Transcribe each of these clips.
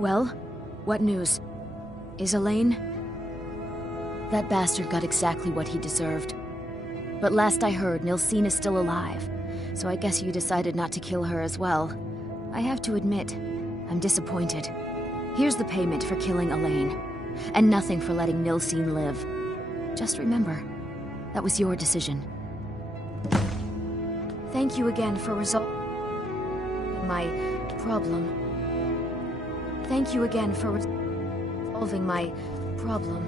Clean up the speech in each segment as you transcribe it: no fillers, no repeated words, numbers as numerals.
Well, what news? Is Elaine? That bastard got exactly what he deserved. But last I heard, Nilsine is still alive, so I guess you decided not to kill her as well. I have to admit, I'm disappointed. Here's the payment for killing Elaine, and nothing for letting Nilsine live. Just remember, that was your decision. Thank you again for resolving my problem. Thank you again for resolving my problem.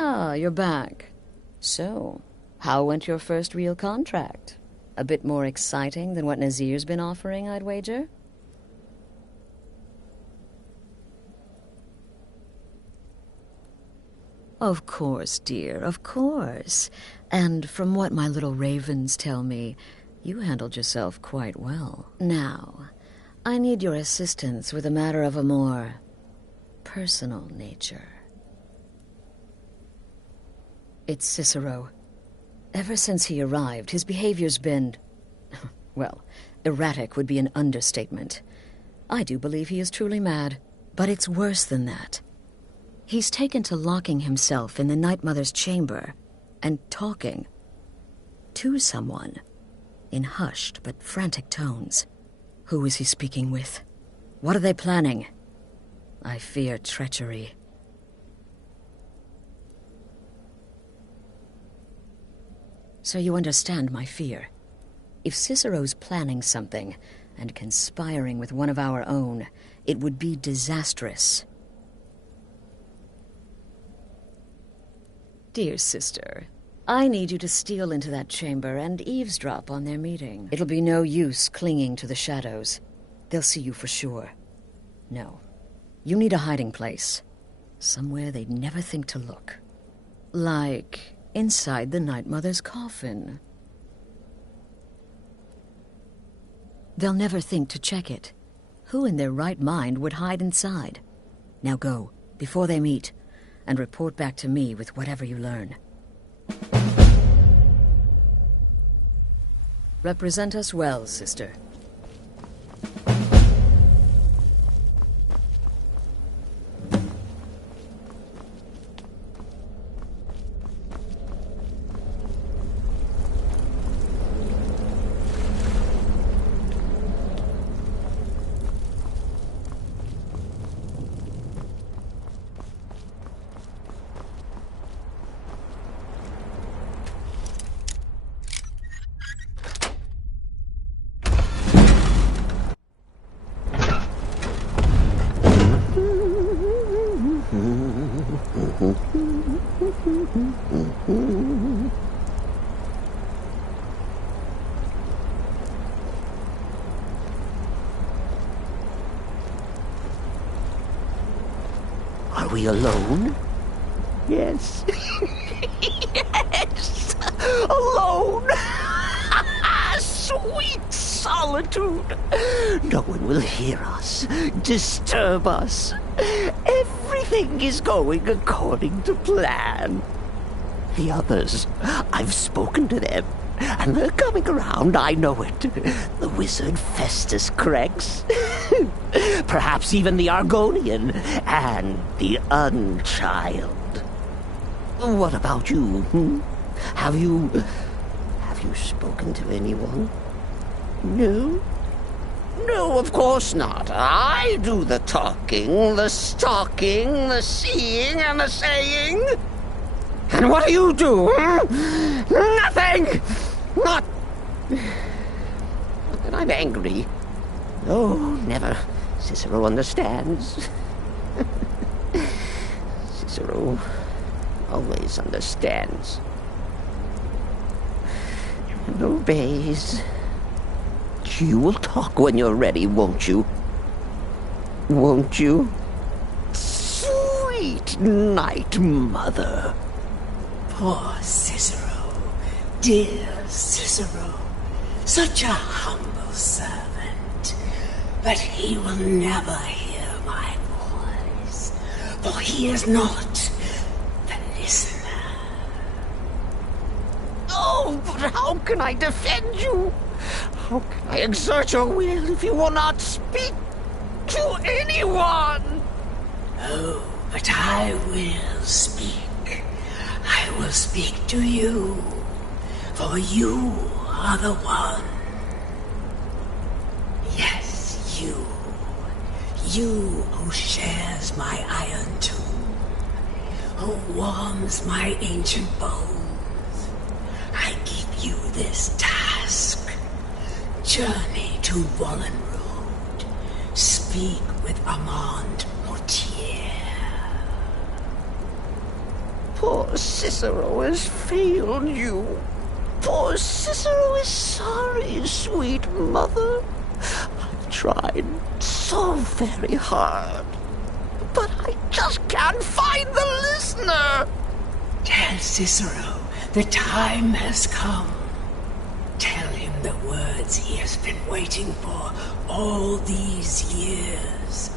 Ah, you're back. So, how went your first real contract? A bit more exciting than what Nazir's been offering, I'd wager? Of course, dear, of course. And from what my little ravens tell me, you handled yourself quite well. Now, I need your assistance with a matter of a more personal nature. It's Cicero. Ever since he arrived, his behavior's been... well, erratic would be an understatement. I do believe he is truly mad, but it's worse than that. He's taken to locking himself in the Night Mother's chamber and talking to someone in hushed but frantic tones. Who is he speaking with? What are they planning? I fear treachery. So you understand my fear. If Cicero's planning something and conspiring with one of our own, it would be disastrous. Dear sister, I need you to steal into that chamber and eavesdrop on their meeting. It'll be no use clinging to the shadows. They'll see you for sure. No, you need a hiding place. Somewhere they'd never think to look. Like inside the Night Mother's coffin. They'll never think to check it. Who in their right mind would hide inside? Now go, before they meet, and report back to me with whatever you learn. Represent us well, sister. Are we alone? Yes. Yes! Alone! Sweet solitude! No one will hear us, disturb us. Everything is going according to plan. The others, I've spoken to them, and they're coming around, I know it. The wizard Festus Crex, perhaps even the Argonian, and the Unchild. What about you? Have you spoken to anyone? No? No, of course not. I do the talking, the stalking, the seeing, and the saying. And what do you do? Nothing! Not that I'm angry. Oh, never. Cicero understands. Cicero always understands. And obeys. You will talk when you're ready, won't you? Won't you? Sweet night, Mother. Poor Cicero, dear Cicero, such a humble servant. But he will never hear my voice, for he is not the listener. Oh, but how can I defend you? How can I exert your will if you will not speak to anyone? Oh, but I will speak. I will speak to you, for you are the one. Yes, you. You who shares my iron tomb, who warms my ancient bones. I give you this task. Journey to Wallen Road. Speak with Armand Mortier. Poor Cicero has failed you. Poor Cicero is sorry, sweet mother. I've tried so very hard, but I just can't find the listener. Tell Cicero the time has come. Tell him the words he has been waiting for all these years.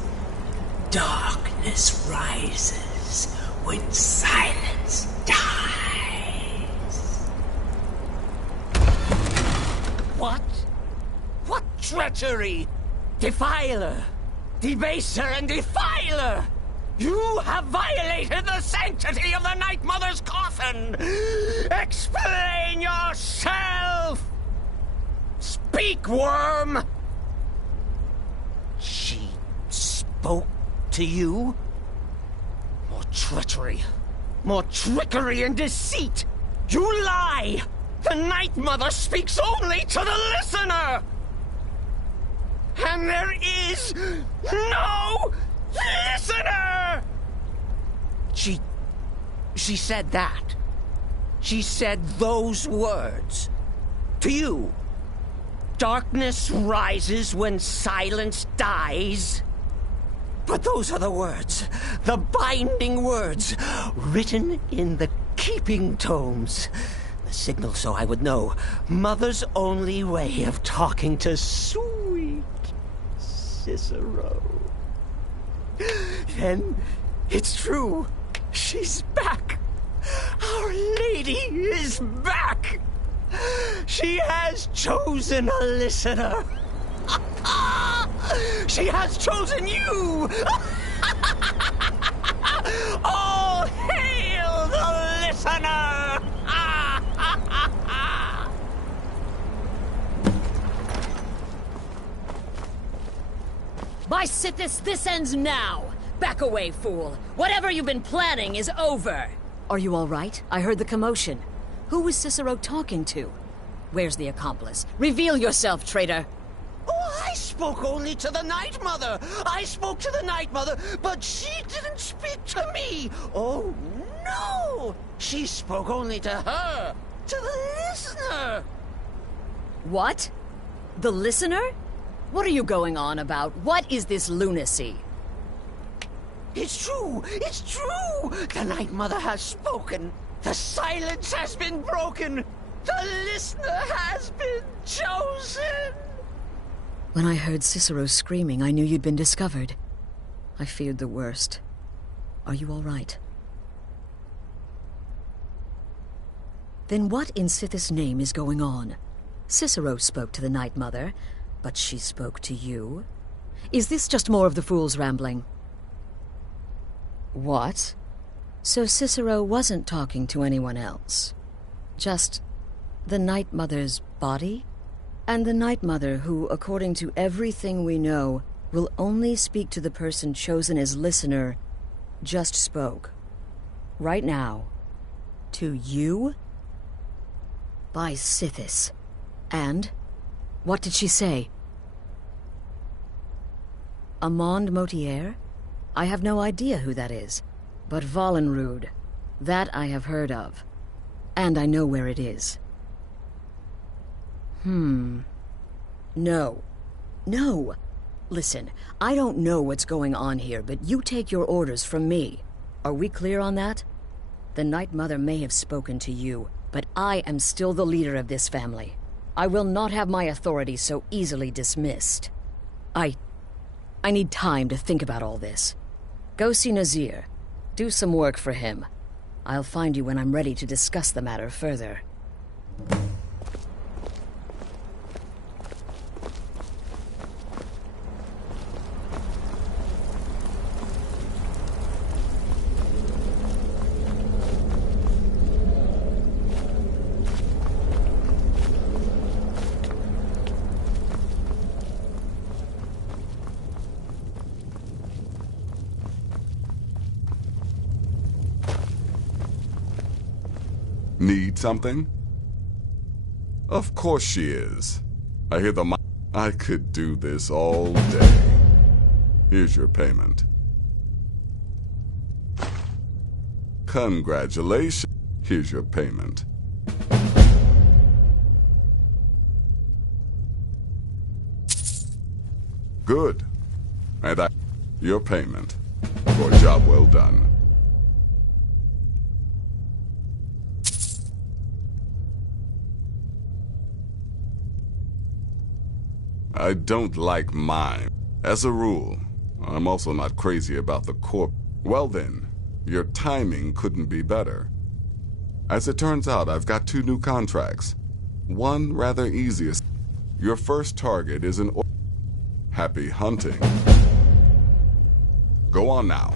Darkness rises when silence dies. What? What treachery? Defiler! Debaser and defiler! You have violated the sanctity of the Night Mother's coffin! Explain yourself! Speak, worm! She spoke to you? More treachery, more trickery and deceit! You lie! The Night Mother speaks only to the listener! And there is no listener! She said that. She said those words. To you. Darkness rises when silence dies. But those are the words, the binding words, written in the keeping tomes. The signal so I would know. Mother's only way of talking to sweet Cicero. Then it's true. She's back. Our Lady is back. She has chosen a listener. She has chosen you. All hail the listener. By Sithis, this ends now! Back away, fool! Whatever you've been planning is over! Are you all right? I heard the commotion. Who was Cicero talking to? Where's the accomplice? Reveal yourself, traitor! Oh, I spoke only to the Night Mother. I spoke to the Night Mother, but she didn't speak to me. Oh, no! She spoke only to her, to the listener. What? The listener? What are you going on about? What is this lunacy? It's true! It's true! The Night Mother has spoken. The silence has been broken. The listener has been chosen. When I heard Cicero screaming, I knew you'd been discovered. I feared the worst. Are you all right? Then what in Sithis' name is going on? Cicero spoke to the Night Mother, but she spoke to you? Is this just more of the fool's rambling? What? So Cicero wasn't talking to anyone else? Just the Night Mother's body? And the Night Mother who, according to everything we know, will only speak to the person chosen as listener, just spoke. Right now. To you? By Sithis. And? What did she say? Amand Motier? I have no idea who that is. But Valenrud, that I have heard of. And I know where it is. No. No! Listen, I don't know what's going on here, but you take your orders from me. Are we clear on that? The Night Mother may have spoken to you, but I am still the leader of this family. I will not have my authority so easily dismissed. I need time to think about all this. Go see Nazir. Do some work for him. I'll find you when I'm ready to discuss the matter further. Need something? Of course she is. I hear the I could do this all day. Here's your payment. Congratulations. Here's your payment. Good. And your payment for a job well done. I don't like mime. As a rule, I'm also not crazy about the corp. Well then, your timing couldn't be better. As it turns out, I've got 2 new contracts. One rather easy. Your first target is an happy hunting. Go on now.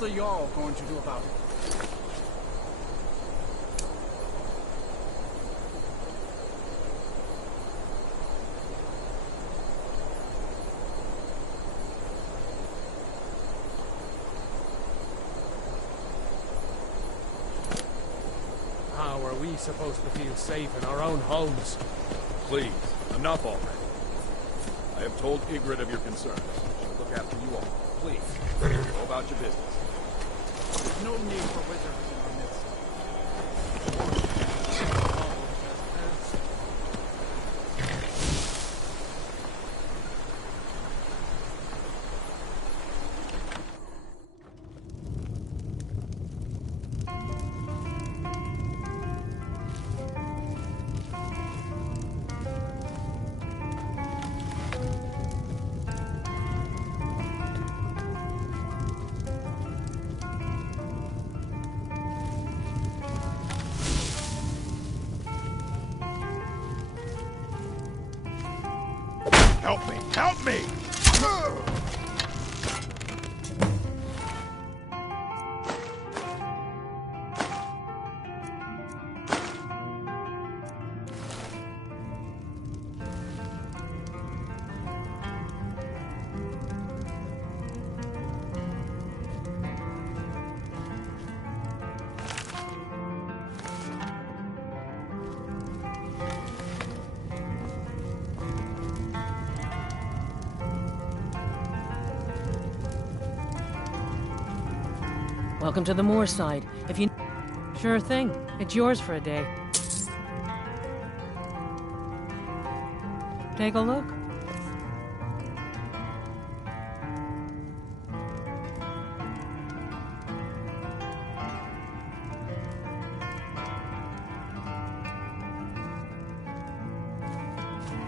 the Jarl going to do about it? How are we supposed to feel safe in our own homes? Please, enough already. I have told Ygritte of your concerns. She'll look after you all. Please, go about your business. There's no need for wizards in our midst. Help me! Help me! Welcome to the Moorside. If you... Sure thing. It's yours for a day. Take a look.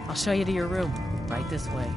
I'll show you to your room. Right this way.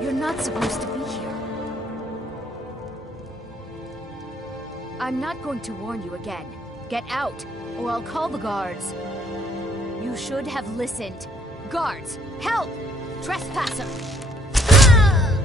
You're not supposed to be here. I'm not going to warn you again. Get out, or I'll call the guards. You should have listened. Guards, help! Trespasser! Ah!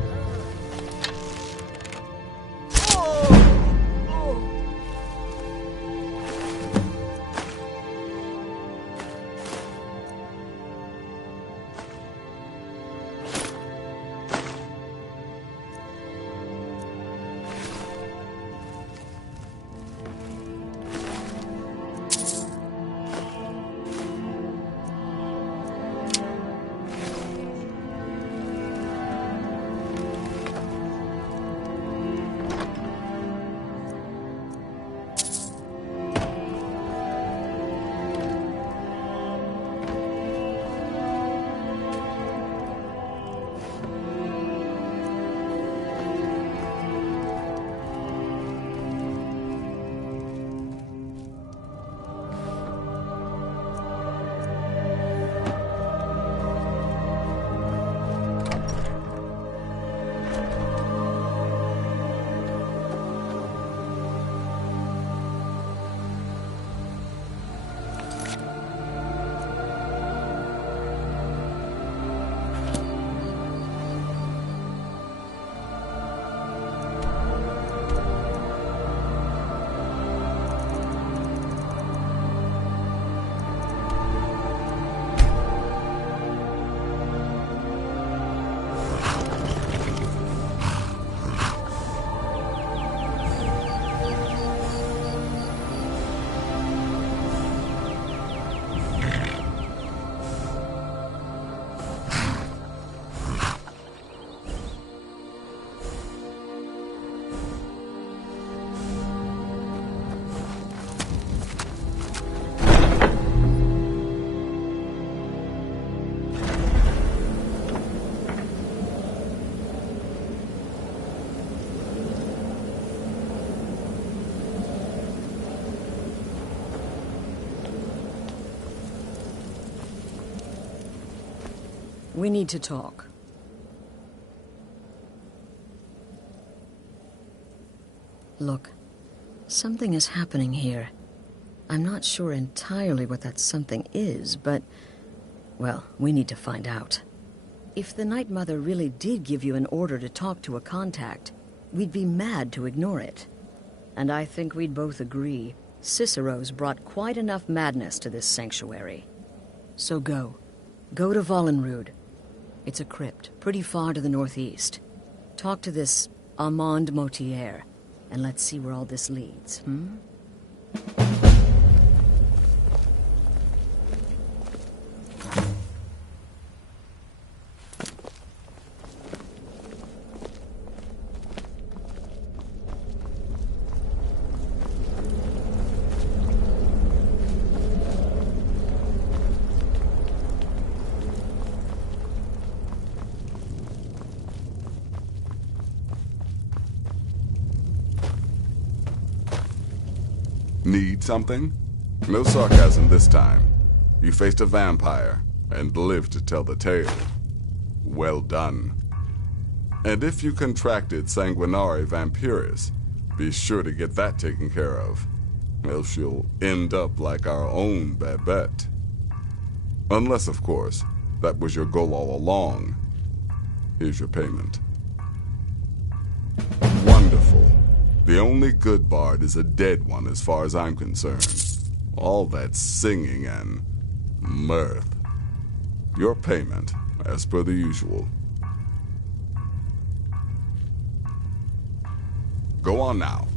We need to talk. Look, something is happening here. I'm not sure entirely what that something is, but... well, we need to find out. If the Night Mother really did give you an order to talk to a contact, we'd be mad to ignore it. And I think we'd both agree, Cicero's brought quite enough madness to this sanctuary. So go. Go to Vollenrud. It's a crypt, pretty far to the northeast. Talk to this Armand Motier, and let's see where all this leads, Need something? No sarcasm this time. You faced a vampire and lived to tell the tale. Well done. And if you contracted Sanguinare Vampiris, be sure to get that taken care of. Else you'll end up like our own Babette. Unless, of course, that was your goal all along. Here's your payment. Wonderful. The only good bard is a dead one as far as I'm concerned. All that singing and mirth. Your payment, as per the usual. Go on now.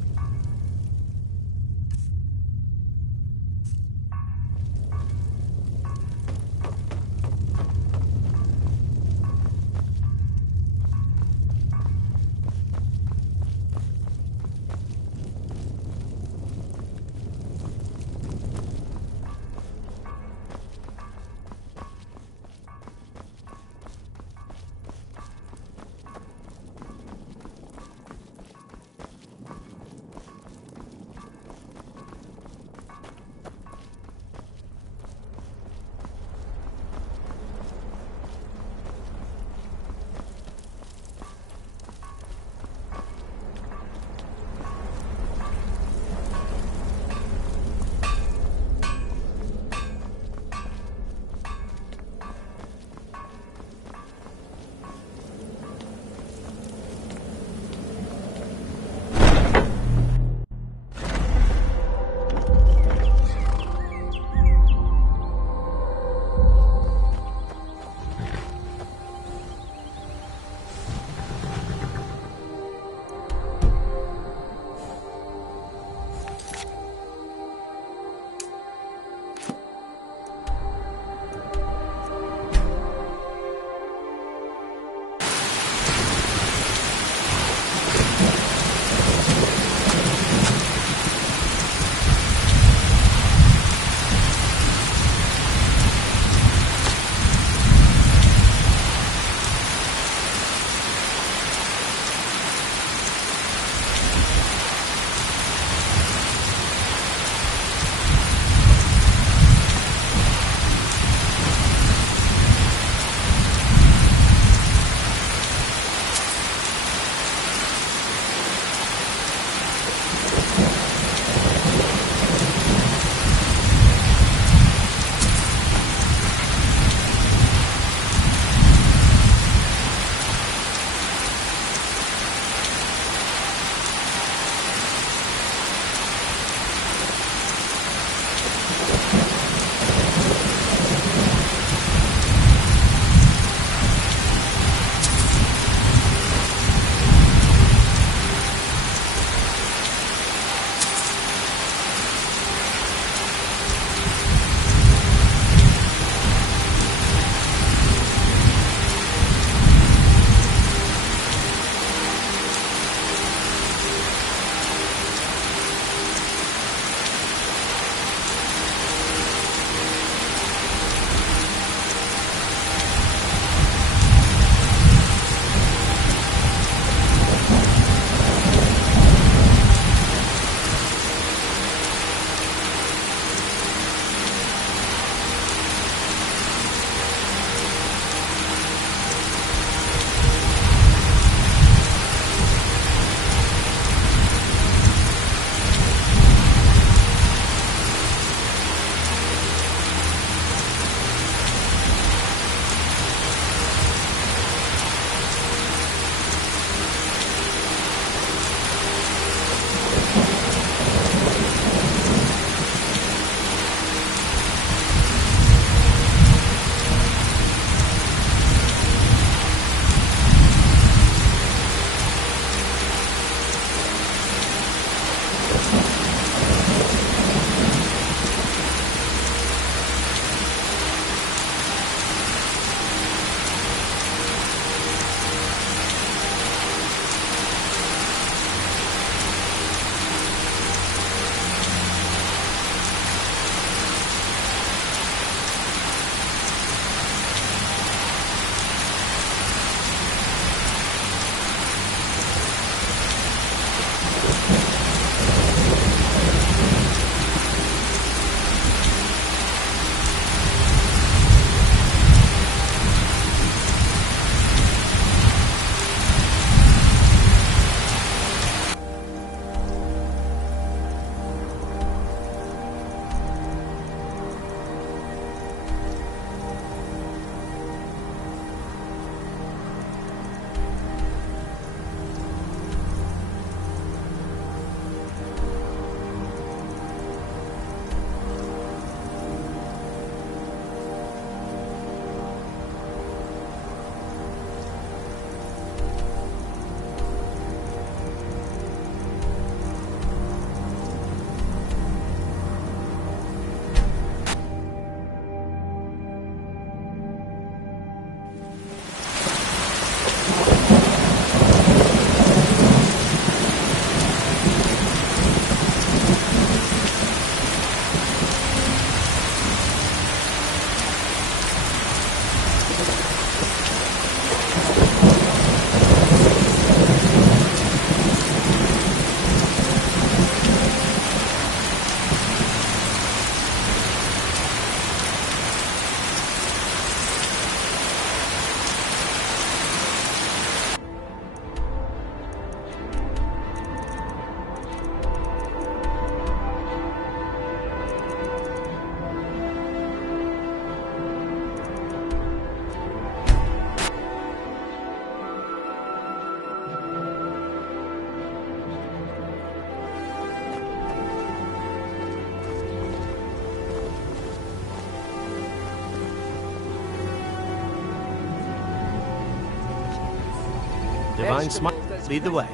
Divine Smite, lead the way.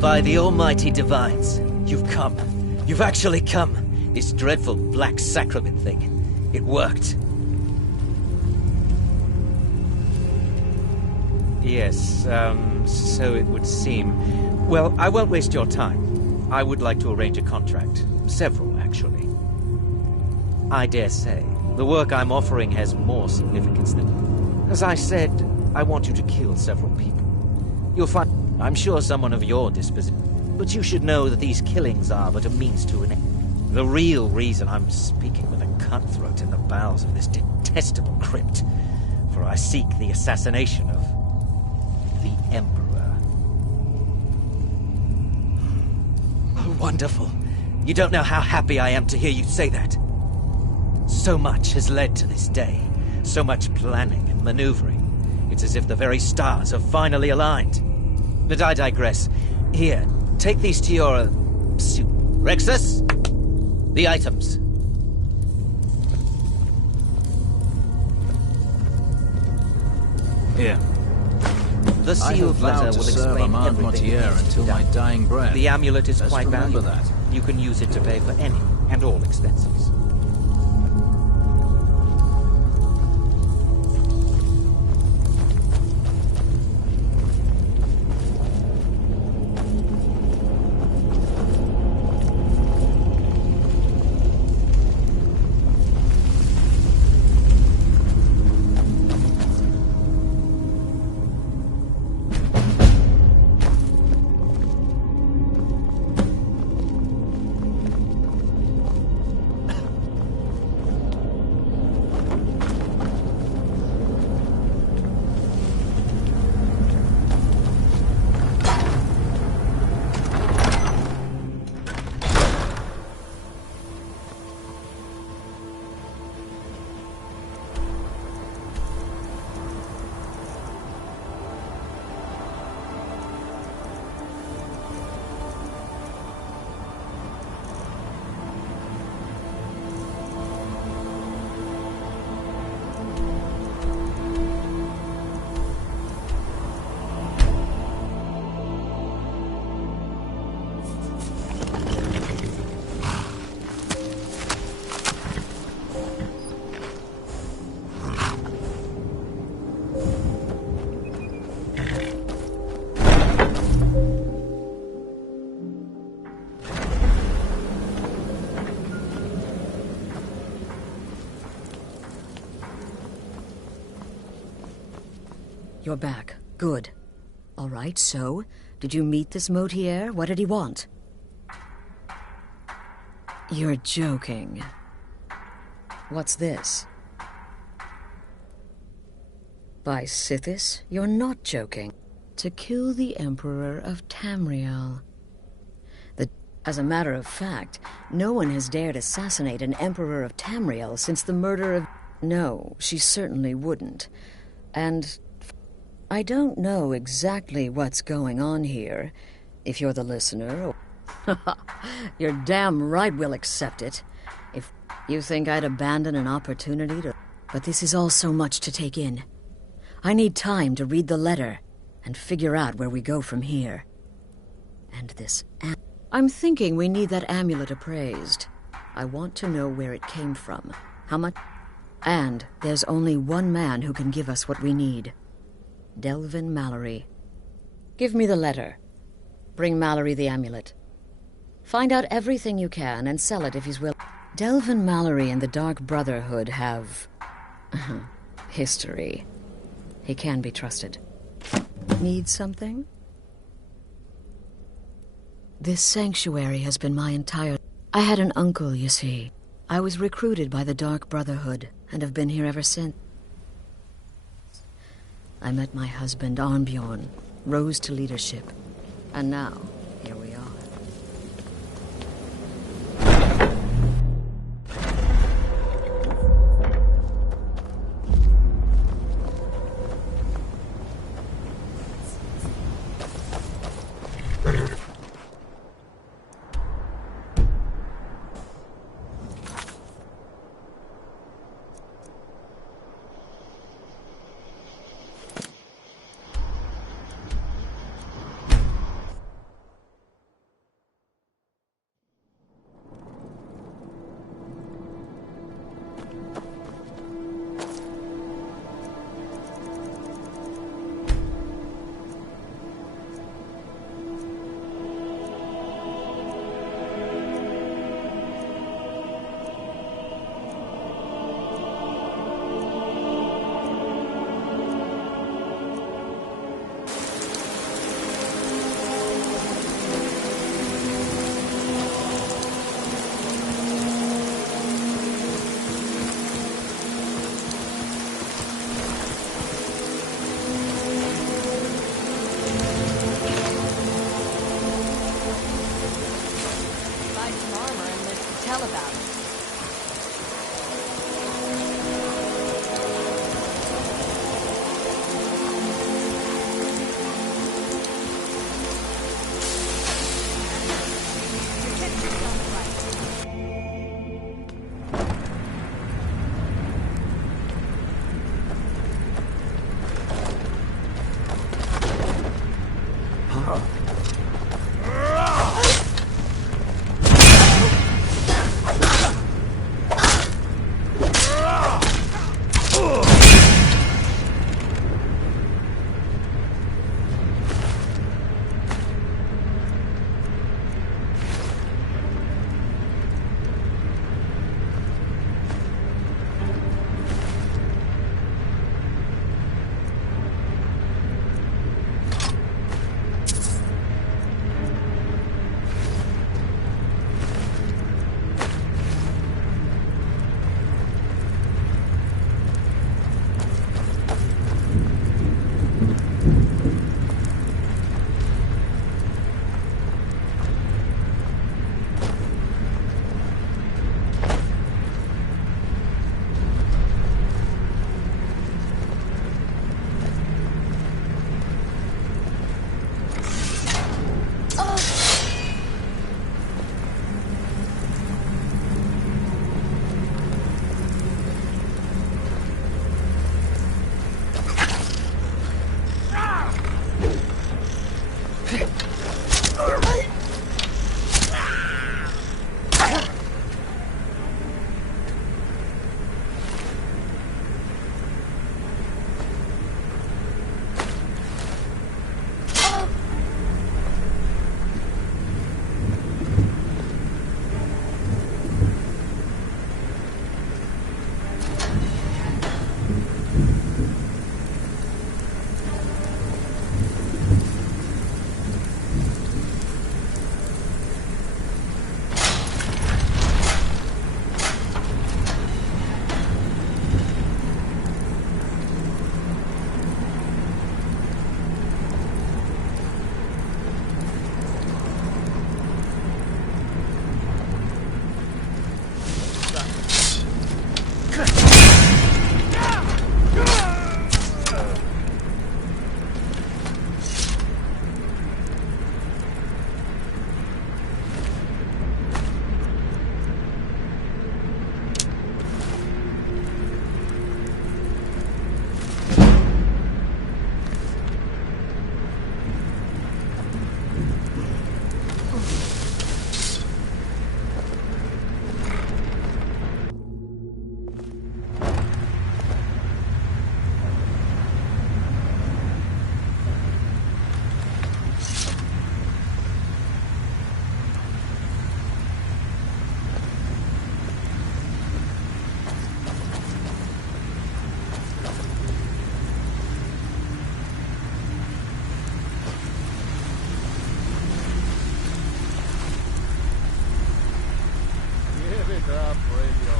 By the almighty divines, you've come. You've actually come. This dreadful black sacrament thing. It worked. Yes, so it would seem. Well, I won't waste your time. I would like to arrange a contract. Several, actually. I dare say, the work I'm offering has more significance than... As I said, I want you to kill several people. You'll find... I'm sure someone of your disposition, but you should know that these killings are but a means to an end. The real reason I'm speaking with a cutthroat in the bowels of this detestable crypt, for I seek the assassination of the Emperor. Oh, wonderful. You don't know how happy I am to hear you say that. So much has led to this day, so much planning and maneuvering. It's as if the very stars have finally aligned. But I digress. Here, take these to your suit. Rexus? The items. Here. The sealed letter will explain everything until my dying breath. The amulet is quite remember valuable. that. You can use it to pay for any and all expenses. You're back. Good. All right, so, did you meet this Motier? What did he want? You're joking. What's this? By Sithis, you're not joking. To kill the Emperor of Tamriel. As a matter of fact, no one has dared assassinate an Emperor of Tamriel since the murder of... No, she certainly wouldn't. And I don't know exactly what's going on here. If you're the listener, you're damn right we'll accept it. If you think I'd abandon an opportunity to... But this is all so much to take in. I need time to read the letter and figure out where we go from here. And this... I'm thinking we need that amulet appraised. I want to know where it came from, how much... And there's only one man who can give us what we need. Delvin Mallory. Give me the letter. Bring Mallory the amulet. Find out everything you can and sell it if he's willing. Delvin Mallory and the Dark Brotherhood have... history. He can be trusted. Need something? This sanctuary has been my entire... I had an uncle, you see. I was recruited by the Dark Brotherhood and have been here ever since. I met my husband, Armbjorn, rose to leadership, and now, here we are. Wake up, Radio.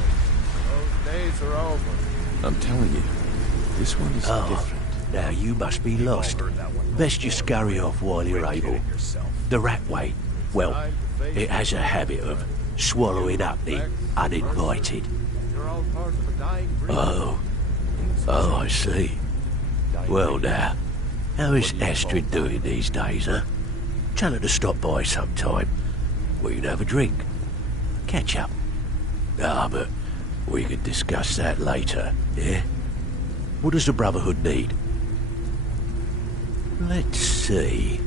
Those days are over. I'm telling you, this one is different. Now you must be lost. Best you scurry off while you're able. The rat way, well, it has a habit of swallowing up the uninvited. You're all part of a dying breed. Oh, I see. Well now, how is Astrid doing these days, huh? Tell her to stop by sometime. We can have a drink. Catch up. Ah, but we can discuss that later, yeah? What does the Brotherhood need? Let's see.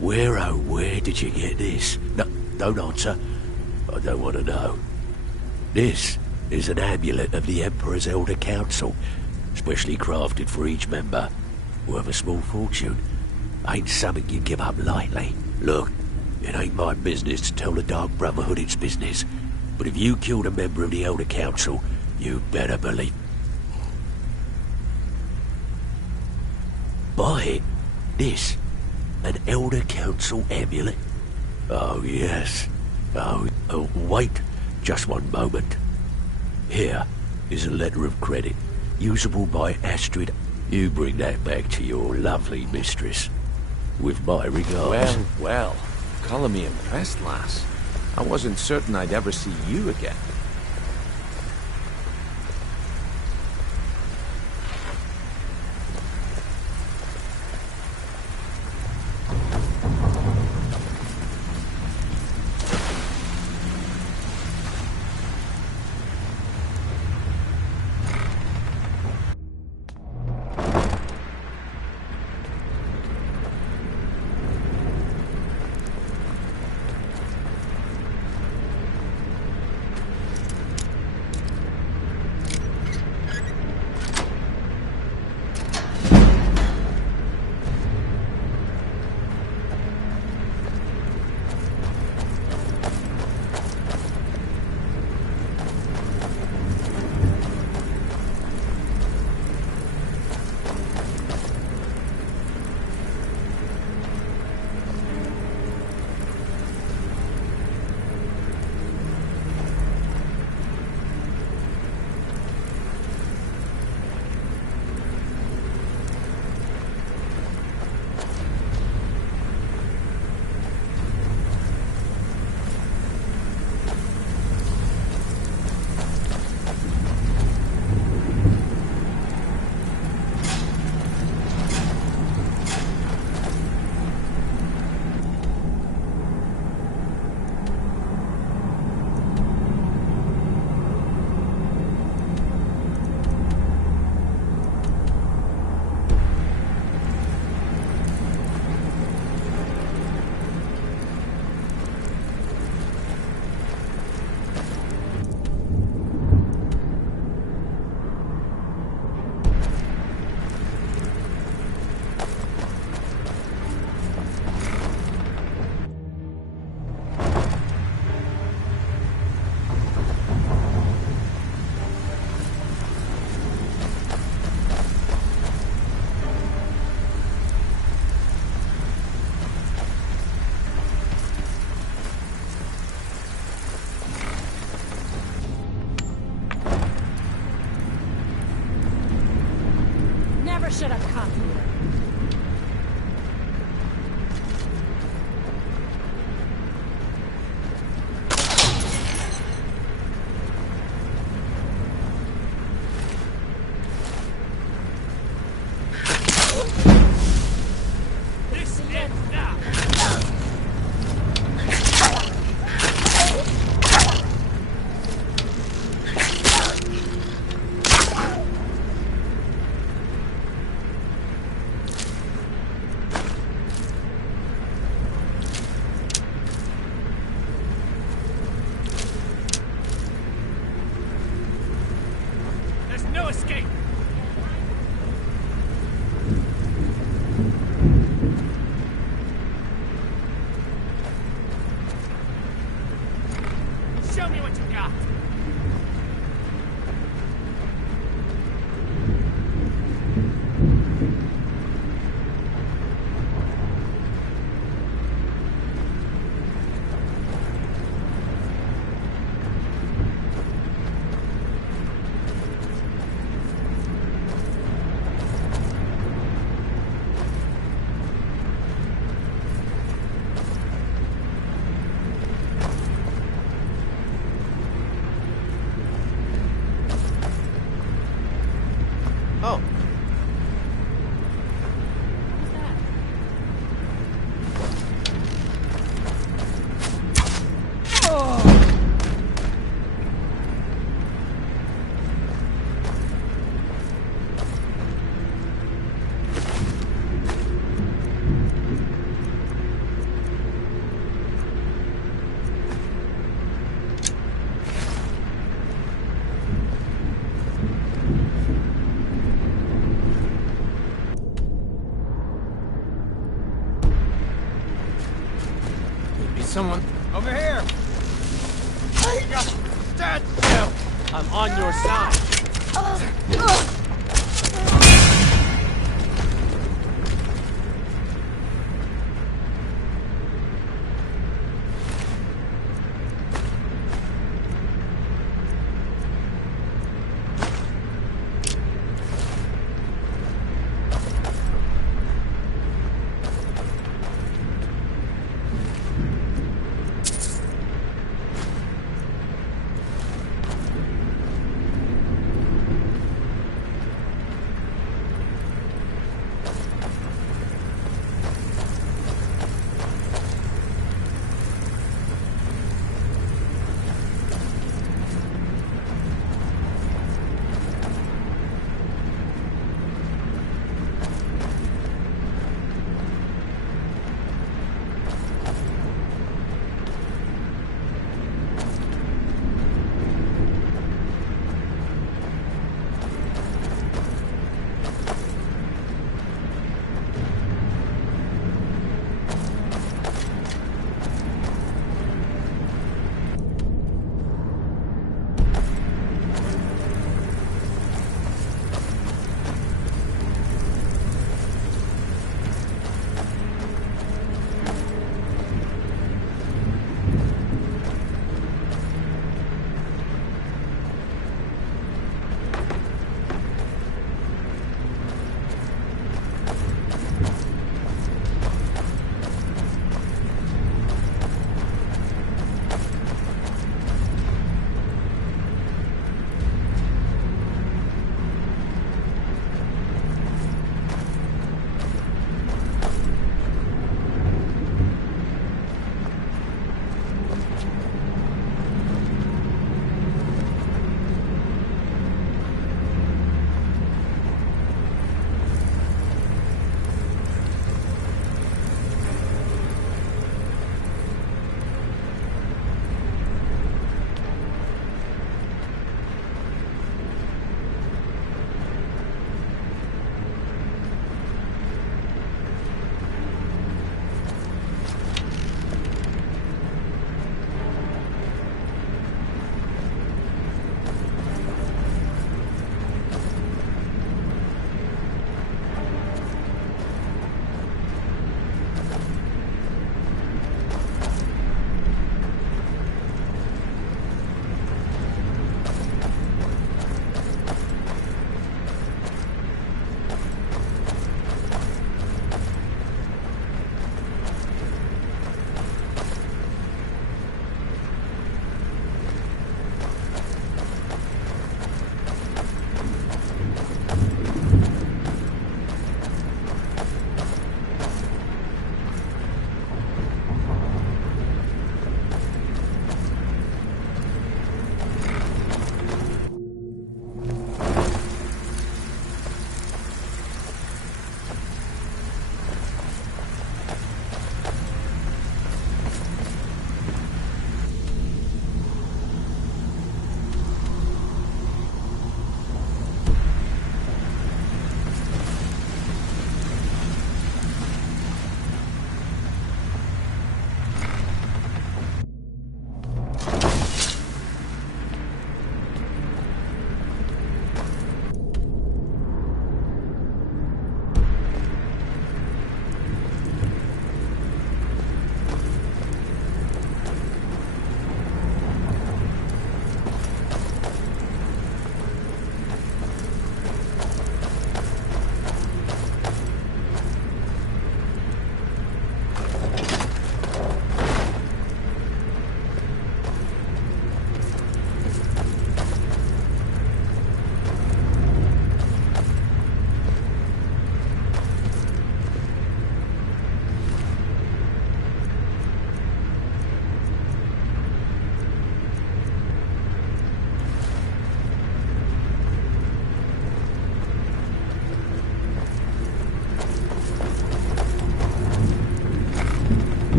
Where did you get this? No, don't answer. I don't want to know. This is an amulet of the Emperor's Elder Council, specially crafted for each member, worth a small fortune. Ain't something you give up lightly. Look, it ain't my business to tell the Dark Brotherhood its business, but if you killed a member of the Elder Council, you better believe... Buy it. This, an Elder Council amulet? Oh, yes. Oh, wait just one moment. Here is a letter of credit, usable by Astrid. You bring that back to your lovely mistress. With my regards. Well, calling me impressed, lass. I wasn't certain I'd ever see you again. Should have come here. This ends now. No escape! Show me what you got! someone. Over here! Stand still! I'm on your side.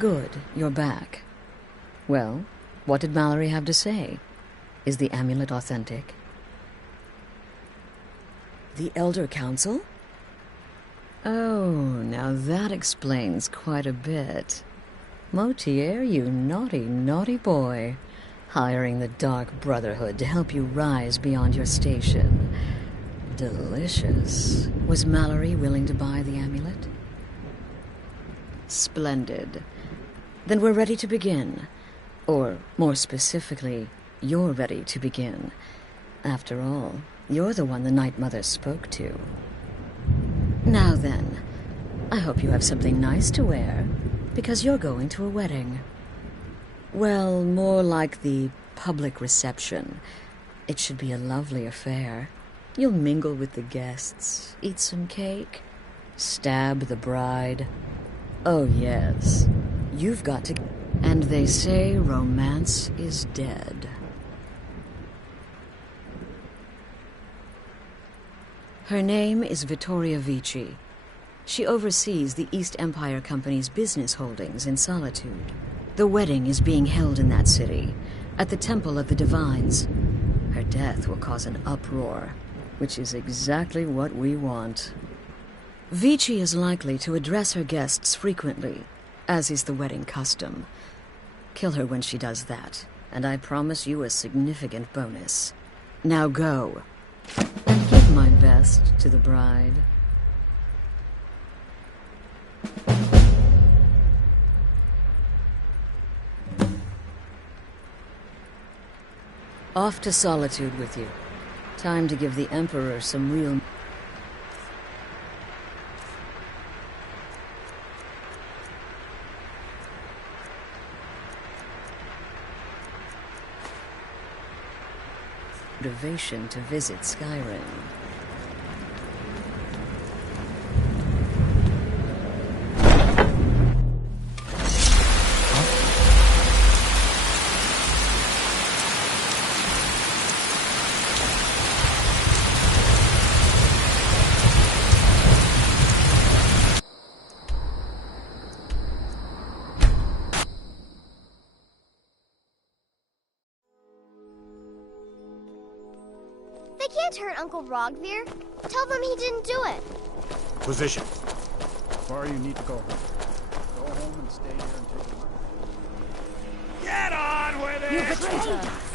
Good, you're back. Well, what did Mallory have to say? Is the amulet authentic? The Elder Council? Oh, now that explains quite a bit. Motier, you naughty, naughty boy. Hiring the Dark Brotherhood to help you rise beyond your station. Delicious. Was Mallory willing to buy the amulet? Splendid. Then we're ready to begin. Or, more specifically, you're ready to begin. After all, you're the one the Night Mother spoke to. Now then, I hope you have something nice to wear, because you're going to a wedding. Well, more like the public reception. It should be a lovely affair. You'll mingle with the guests, eat some cake, stab the bride. Oh, yes. You've got to... And they say romance is dead. Her name is Vittoria Vici. She oversees the East Empire Company's business holdings in Solitude. The wedding is being held in that city, at the Temple of the Divines. Her death will cause an uproar, which is exactly what we want. Vici is likely to address her guests frequently, as is the wedding custom. Kill her when she does that, and I promise you a significant bonus. Now go, and give my best to the bride. Off to Solitude with you. Time to give the Emperor some real... motivation to visit Skyrim. They can't hurt Uncle Rogvir. Tell them he didn't do it. Position. Far you need to go. Go home and stay here and take a look. Get on with it! You betrayed us!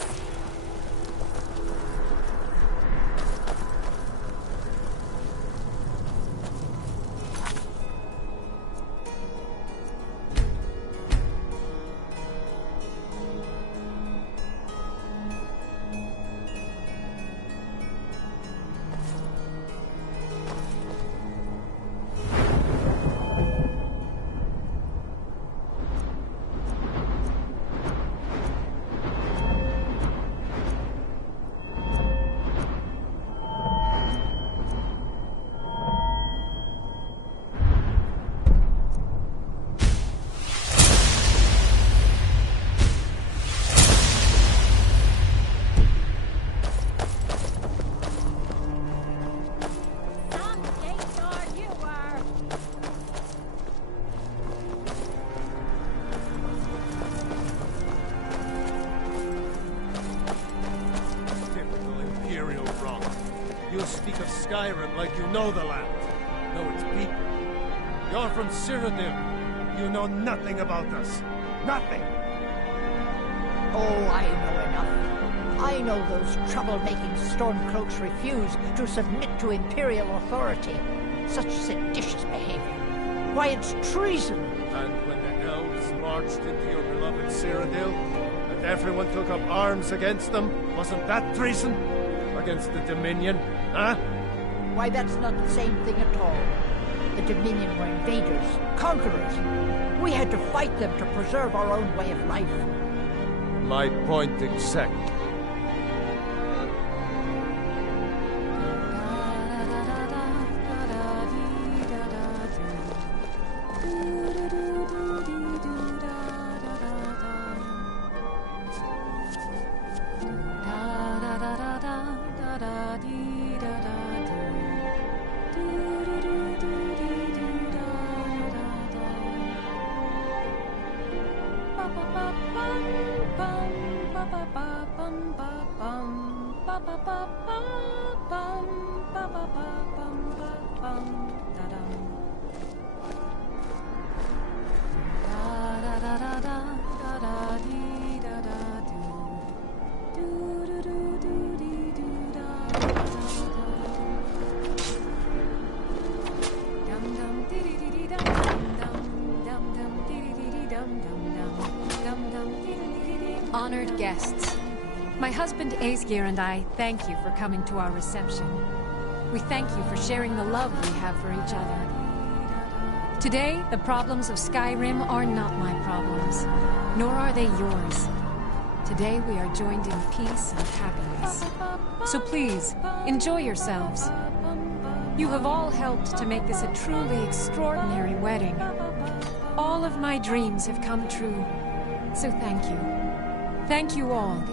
You speak of Skyrim like you know the land. Know its people. You're from Cyrodiil. You know nothing about us. Nothing! Oh, I know enough. I know those trouble-making Stormcloaks refuse to submit to Imperial authority. Such seditious behavior. Why, it's treason! And when the elves marched into your beloved Cyrodiil, and everyone took up arms against them, wasn't that treason? Against the Dominion, huh? Why, that's not the same thing at all. The Dominion were invaders, conquerors. We had to fight them to preserve our own way of life. My point exactly. guests. My husband Aesgeir and I thank you for coming to our reception. We thank you for sharing the love we have for each other. Today, the problems of Skyrim are not my problems, nor are they yours. Today we are joined in peace and happiness. So please, enjoy yourselves. You have all helped to make this a truly extraordinary wedding. All of my dreams have come true. So thank you. Thank you all.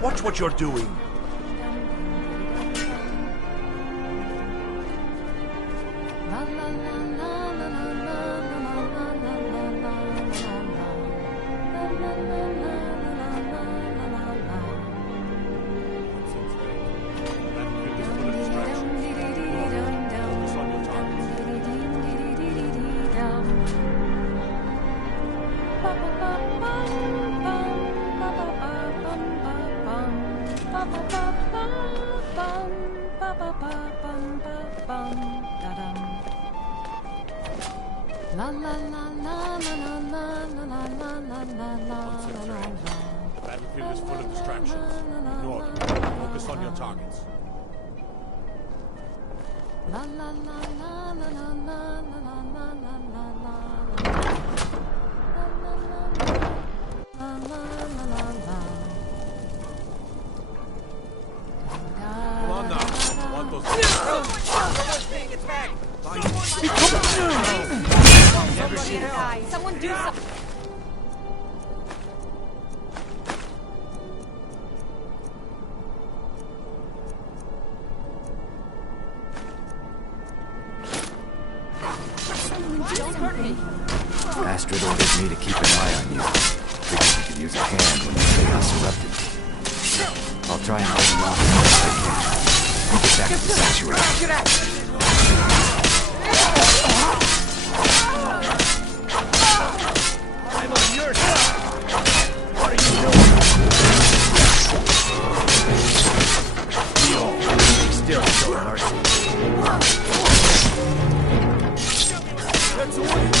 Watch what you're doing. Battlefield is full of distractions. Ignore them. Focus on your targets. Come on now. I want those. Someone's being attacked! Never seen it. Someone do something. Astrid ordered me to keep an eye on you. Figured you could use a hand when the chaos erupted. I'll try and hold you off as best I can. Get back to the sanctuary. I'm on your side. What are you doing? Be still, show mercy. That's the way you look.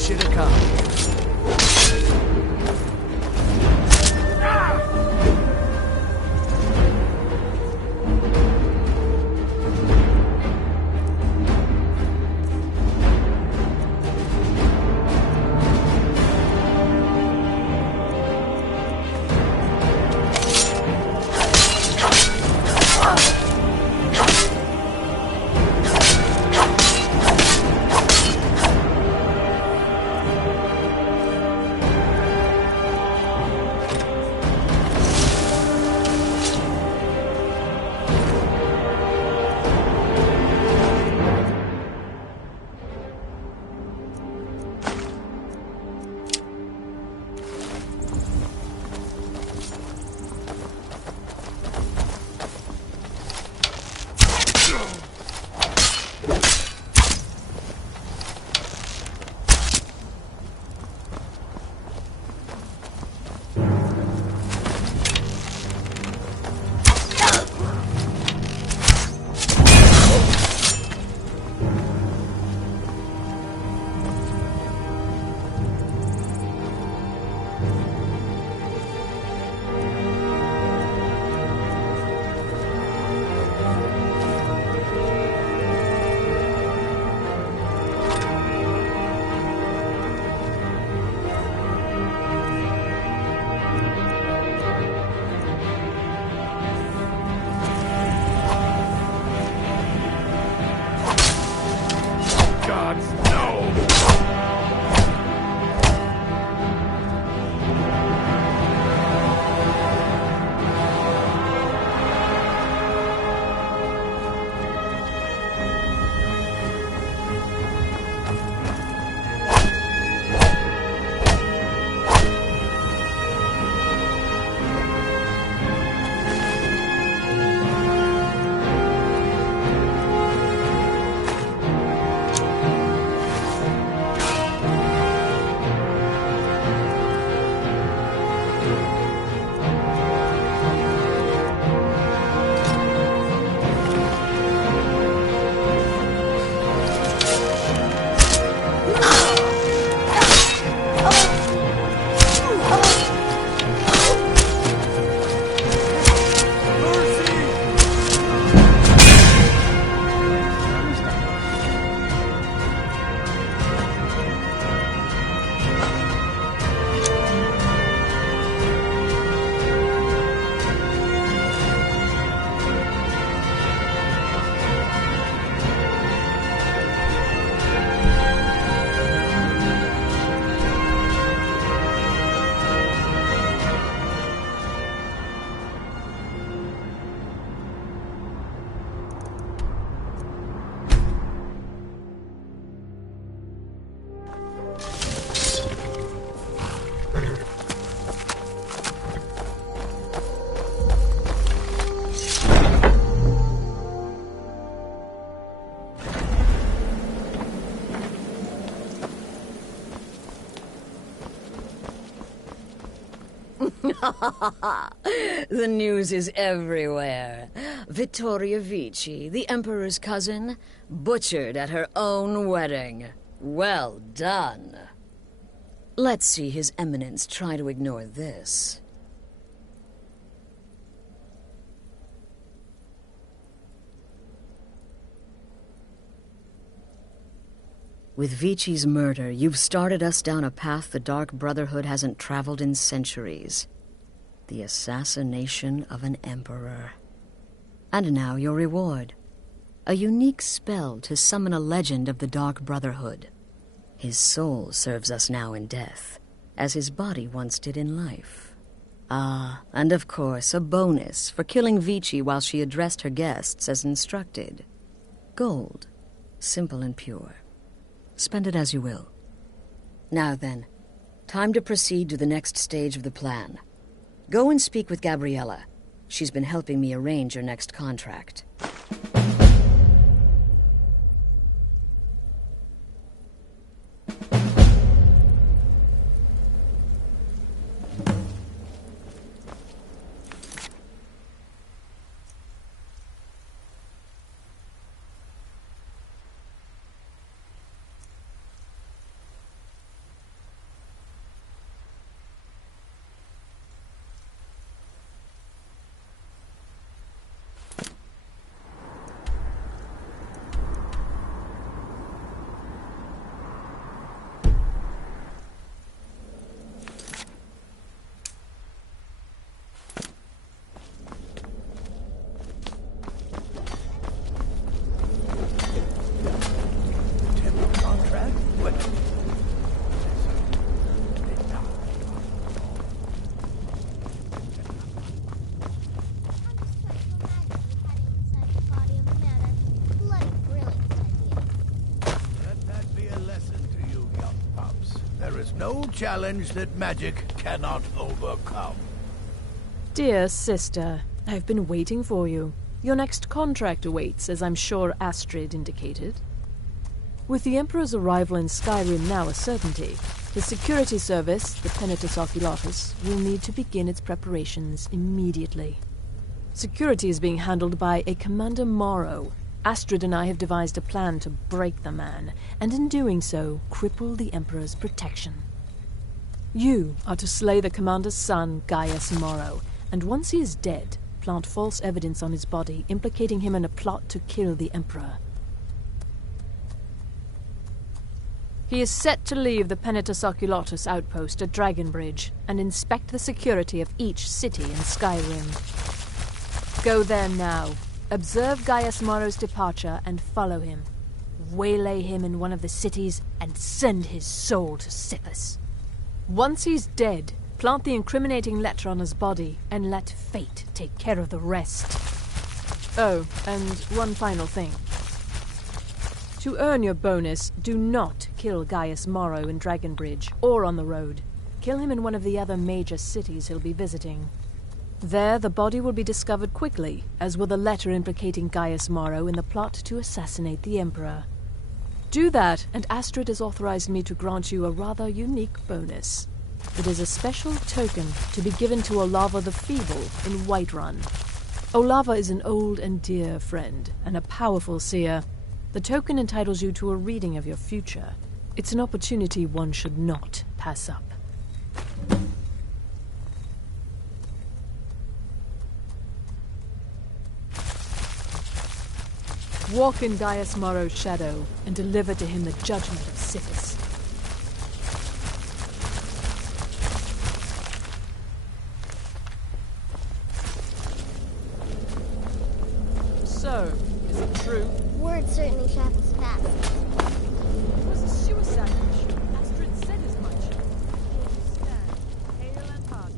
pressure to come. The news is everywhere. Vittoria Vici, the Emperor's cousin, butchered at her own wedding. Well done. Let's see His Eminence try to ignore this. With Vici's murder, you've started us down a path the Dark Brotherhood hasn't traveled in centuries. The assassination of an emperor. And now your reward. A unique spell to summon a legend of the Dark Brotherhood. His soul serves us now in death, as his body once did in life. Ah, and of course, a bonus for killing Vici while she addressed her guests as instructed. Gold. Simple and pure. Spend it as you will. Now then, time to proceed to the next stage of the plan. Go and speak with Gabriella. She's been helping me arrange your next contract. Let that be a lesson to you, young pups. There is no challenge that magic cannot overcome. Dear sister, I've been waiting for you. Your next contract awaits, as I'm sure Astrid indicated. With the Emperor's arrival in Skyrim now a certainty, his security service, the Penitus Oculatus, will need to begin its preparations immediately. Security is being handled by a Commander Morrow. Astrid and I have devised a plan to break the man, and in doing so, cripple the Emperor's protection. You are to slay the Commander's son, Gaius Morrow, and once he is dead, plant false evidence on his body, implicating him in a plot to kill the Emperor. He is set to leave the Penitus Oculatus outpost at Dragonbridge and inspect the security of each city in Skyrim. Go there now. Observe Gaius Morrow's departure and follow him. Waylay him in one of the cities and send his soul to Sithis. Once he's dead, plant the incriminating letter on his body and let fate take care of the rest. Oh, and one final thing. To earn your bonus, do not kill Gaius Morrow in Dragonbridge or on the road. Kill him in one of the other major cities he'll be visiting. There, the body will be discovered quickly, as will the letter implicating Gaius Morrow in the plot to assassinate the Emperor. Do that, and Astrid has authorized me to grant you a rather unique bonus. It is a special token to be given to Olava the Feeble in Whiterun. Olava is an old and dear friend, and a powerful seer. The token entitles you to a reading of your future. It's an opportunity one should not pass up. Walk in Gaius Morrow's shadow and deliver to him the judgment of Sithis. So, is it true? Word certainly travels fast. It was a suicide mission. Astrid said as much. Stand, pale and hard.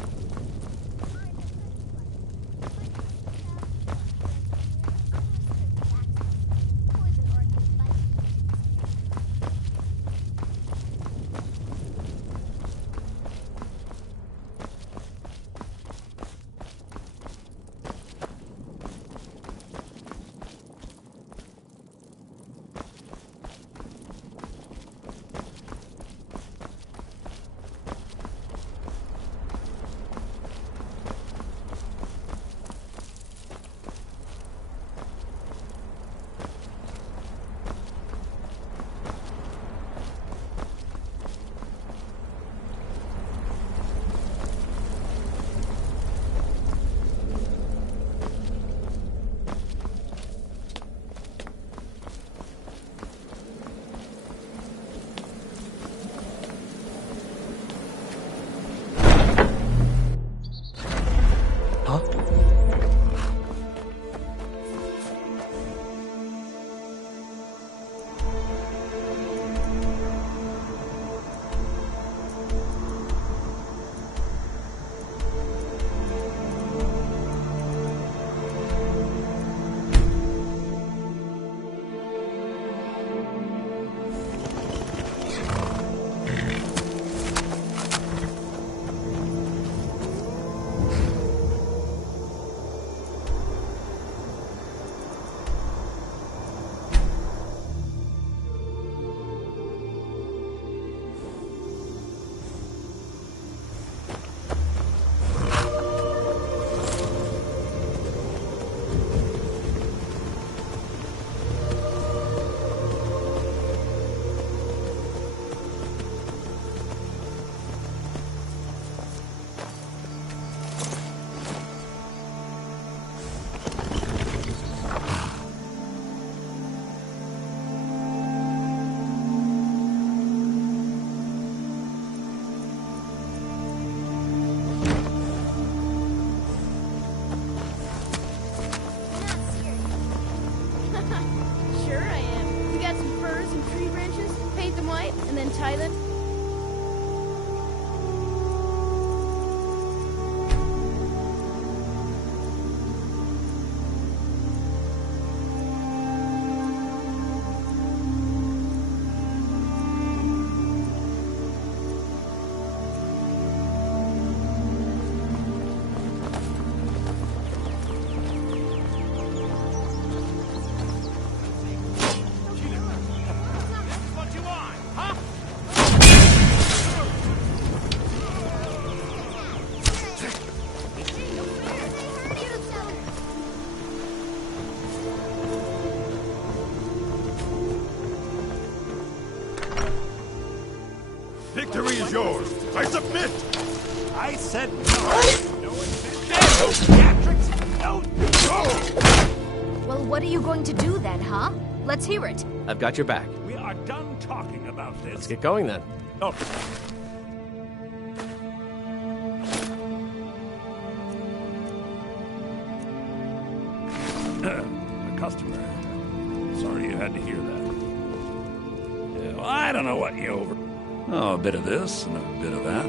it, and then tie them? Victory is yours! I submit! I said no! No theatrics! No! Well, what are you going to do then, huh? Let's hear it. I've got your back. We are done talking about this. Let's get going then. Oh. A customer. Sorry you had to hear that. Yeah, well, I don't know what you over... Oh, a bit of this and a bit of that.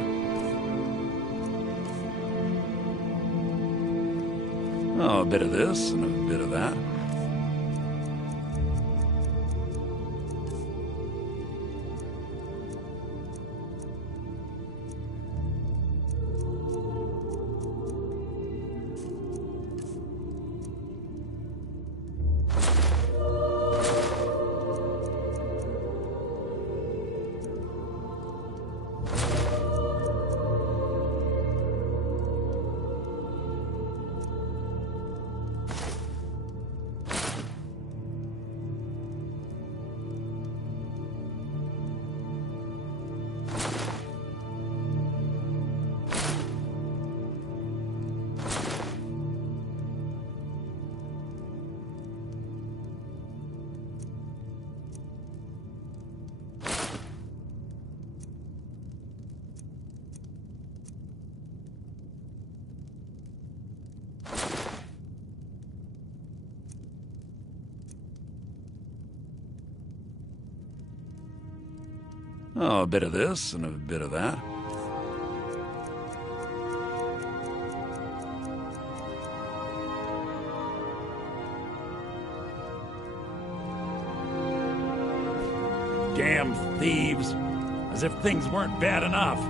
Oh, a bit of this and a bit of that. Oh, a bit of this and a bit of that. Damn thieves! As if things weren't bad enough.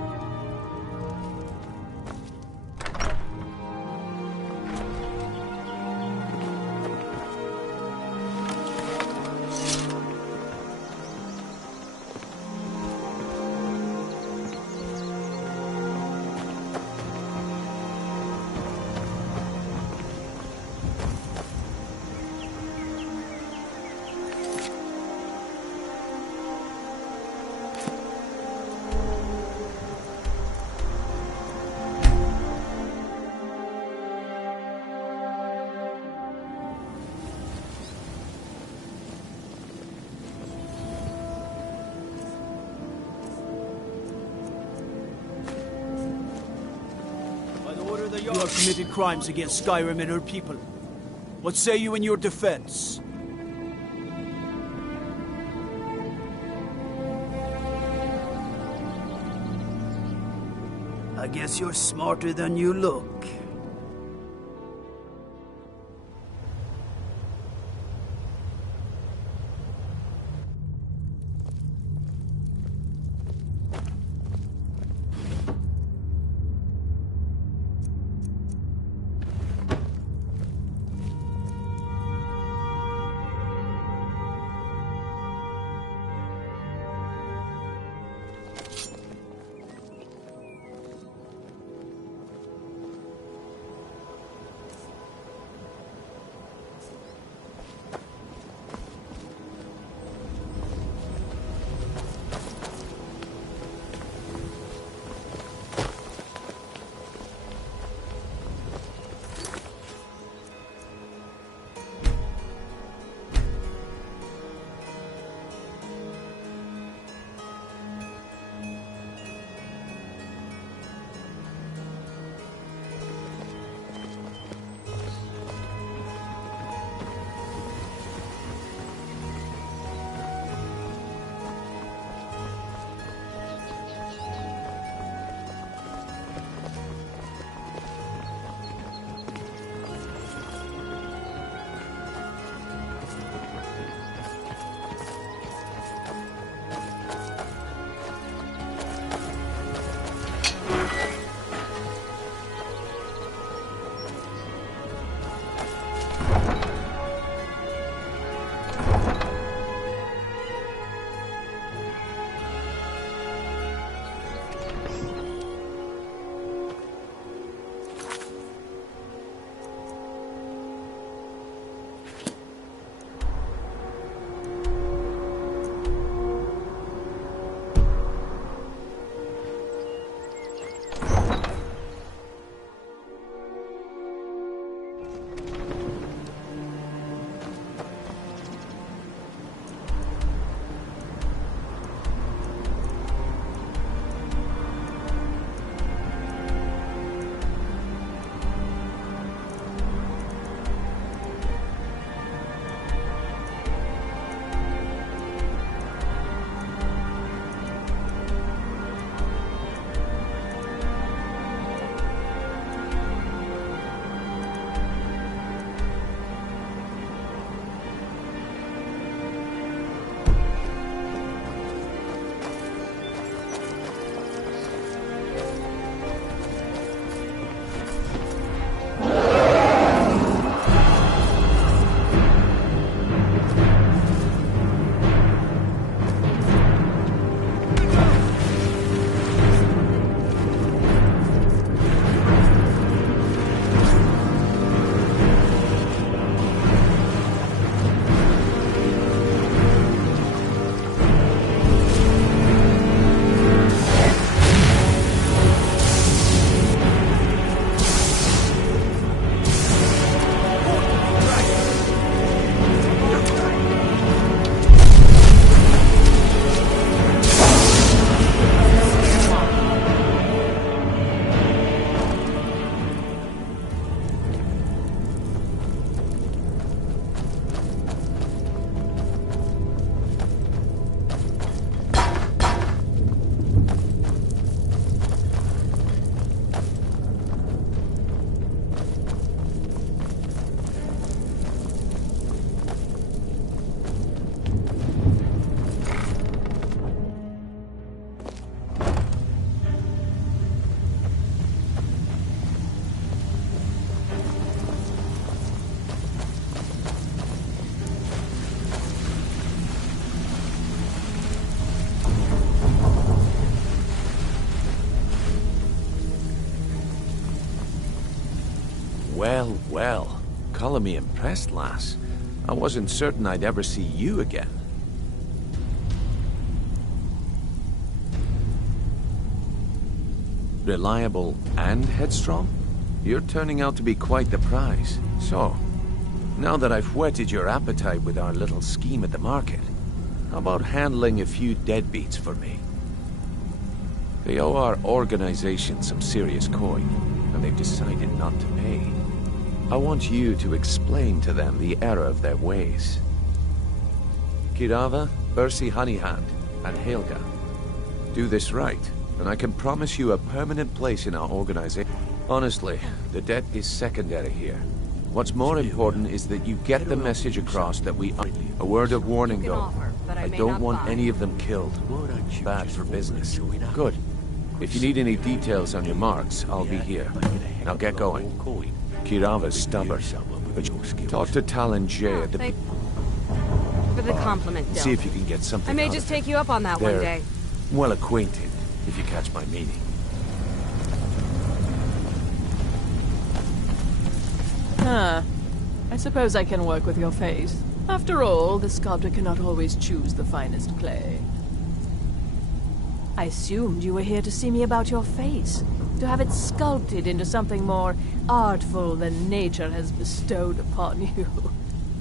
You have committed crimes against Skyrim and her people. What say you in your defense? I guess you're smarter than you look. Well, well. Call me impressed, lass. I wasn't certain I'd ever see you again. Reliable and headstrong? You're turning out to be quite the prize. So, now that I've whetted your appetite with our little scheme at the market, how about handling a few deadbeats for me? They owe our organization some serious coin, and they've decided not to pay. I want you to explain to them the error of their ways. Kirava, Bersi Honeyhand, and Helga. Do this right, and I can promise you a permanent place in our organization. Honestly, the debt is secondary here. What's more important is that you get the message across that we... A word of warning, though. I don't want any of them killed. Bad for business. Good. If you need any details on your marks, I'll be here. Now get going. Kirava's stubborn, but talk to Talon J at the... For the compliment, Del. See if you can get something I may out just of take it. you up on that one day. Well acquainted, if you catch my meaning. Huh. I suppose I can work with your face. After all, the sculptor cannot always choose the finest clay. I assumed you were here to see me about your face. To have it sculpted into something more artful than nature has bestowed upon you.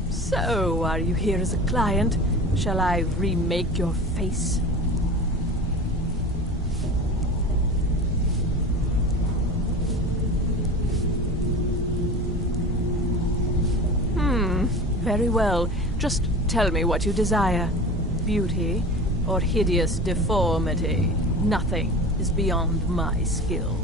So, are you here as a client? Shall I remake your face? Very well. Just tell me what you desire. Beauty or hideous deformity. Nothing is beyond my skill.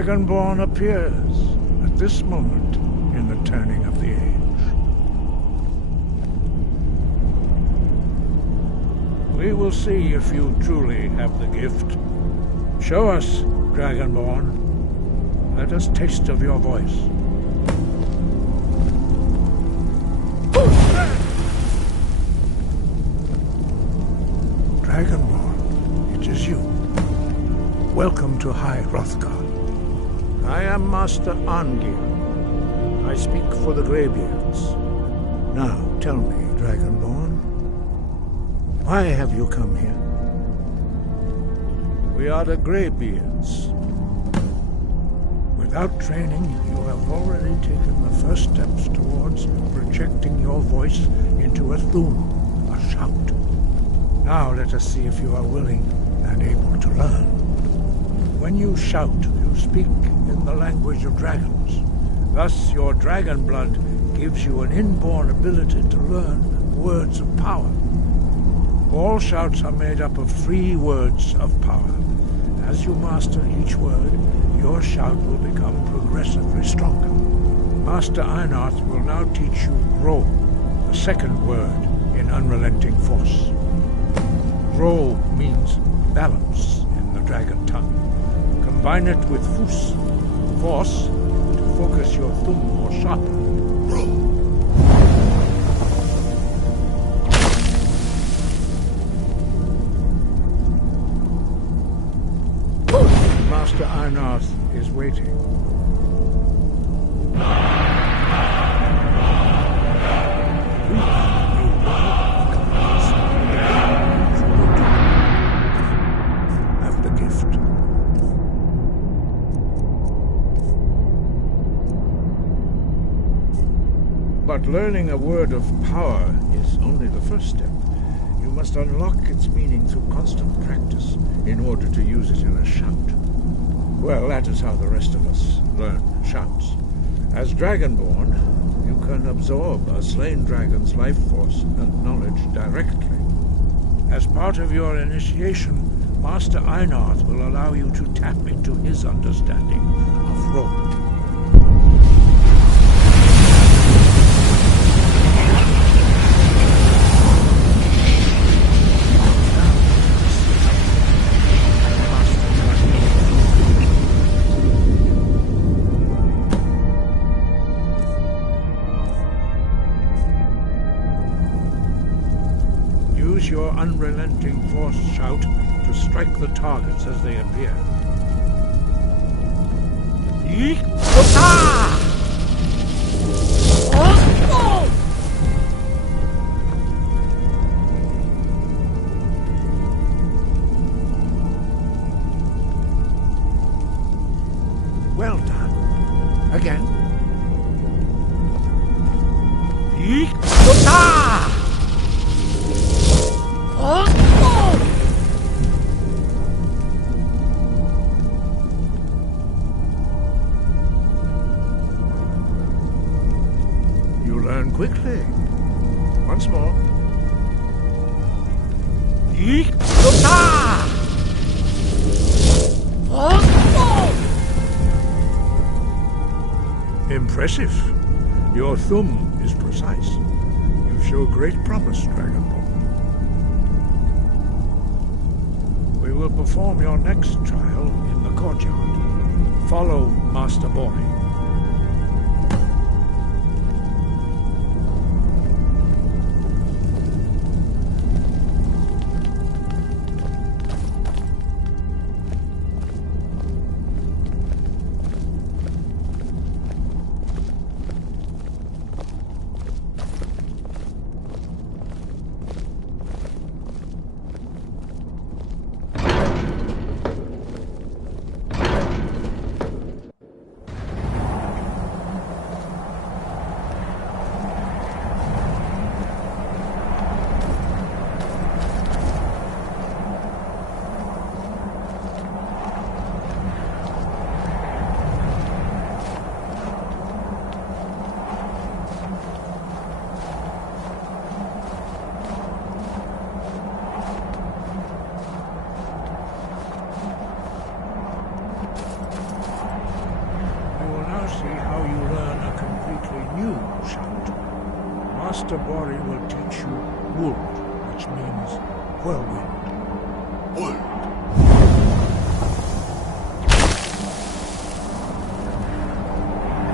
Dragonborn appears at this moment in the turning of the age. We will see if you truly have the gift. Show us, Dragonborn. Let us taste of your voice. Dragonborn, it is you. Welcome to High Hrothgar. I am Master Arngir. I speak for the Greybeards. Now, tell me, Dragonborn, why have you come here? We are the Greybeards. Without training, you have already taken the first steps towards projecting your voice into a thum, a shout. Now let us see if you are willing and able to learn. When you shout, you speak in the language of dragons. Thus, your dragon blood gives you an inborn ability to learn words of power. All shouts are made up of 3 words of power. As you master each word, your shout will become progressively stronger. Master Einarth will now teach you Ro, the second word in Unrelenting Force. Ro means balance in the dragon tongue. Combine it with Fus, force, to focus your thumb more sharply. Ro. Master Einarth is waiting. Have the gift. But learning a word of power is only the first step. You must unlock its meaning through constant practice in order to use it in a shout. Well, that is how the rest of us learn shouts. As Dragonborn, you can absorb a slain dragon's life force and knowledge directly. As part of your initiation, Master Einarth will allow you to tap into his understanding of Ro. Your unrelenting force shout to strike the targets as they appear. Well done. Again. You learn quickly. Once more. Impressive. Your thumb is precise. You show great promise, Dragonborn. We will perform your next trial in the courtyard. Follow Master Bori. see how you learn a completely new shout. Master Bori will teach you Wold, which means whirlwind.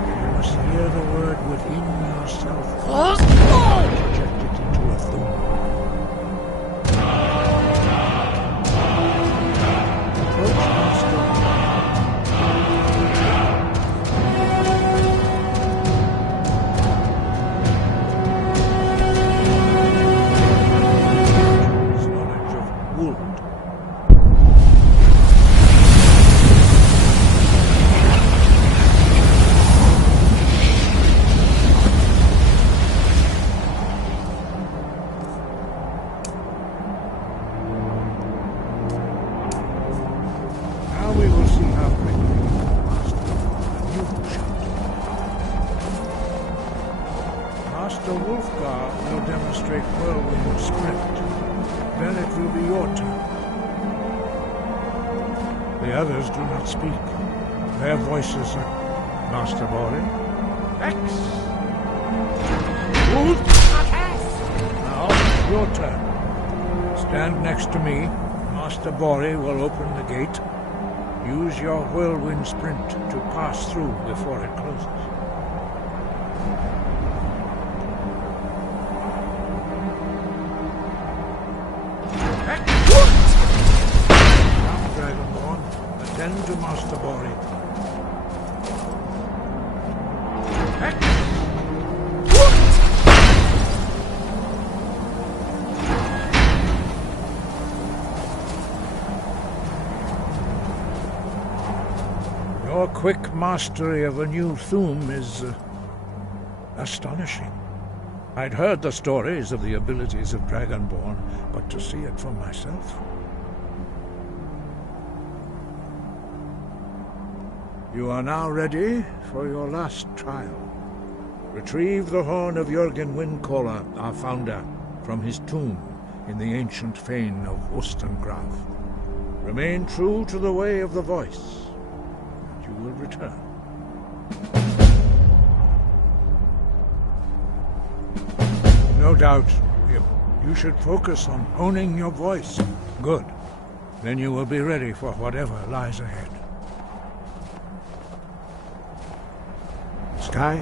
You must hear the word within yourself. Project it into a thum. Approach Master whirlwind sprint. Then it will be your turn. The others do not speak. Their voices are Master Bori. X! Wood! Now, your turn. Stand next to me. Master Bori will open the gate. Use your whirlwind sprint to pass through before it closes. Attend to Master Bori. Your quick mastery of a new thum is astonishing. I'd heard the stories of the abilities of Dragonborn, but to see it for myself... You are now ready for your last trial. Retrieve the horn of Jürgen Windcaller, our founder, from his tomb in the ancient fane of Ustengrav. Remain true to the way of the voice, and you will return. No doubt, you should focus on honing your voice. Good. Then you will be ready for whatever lies ahead. Sky,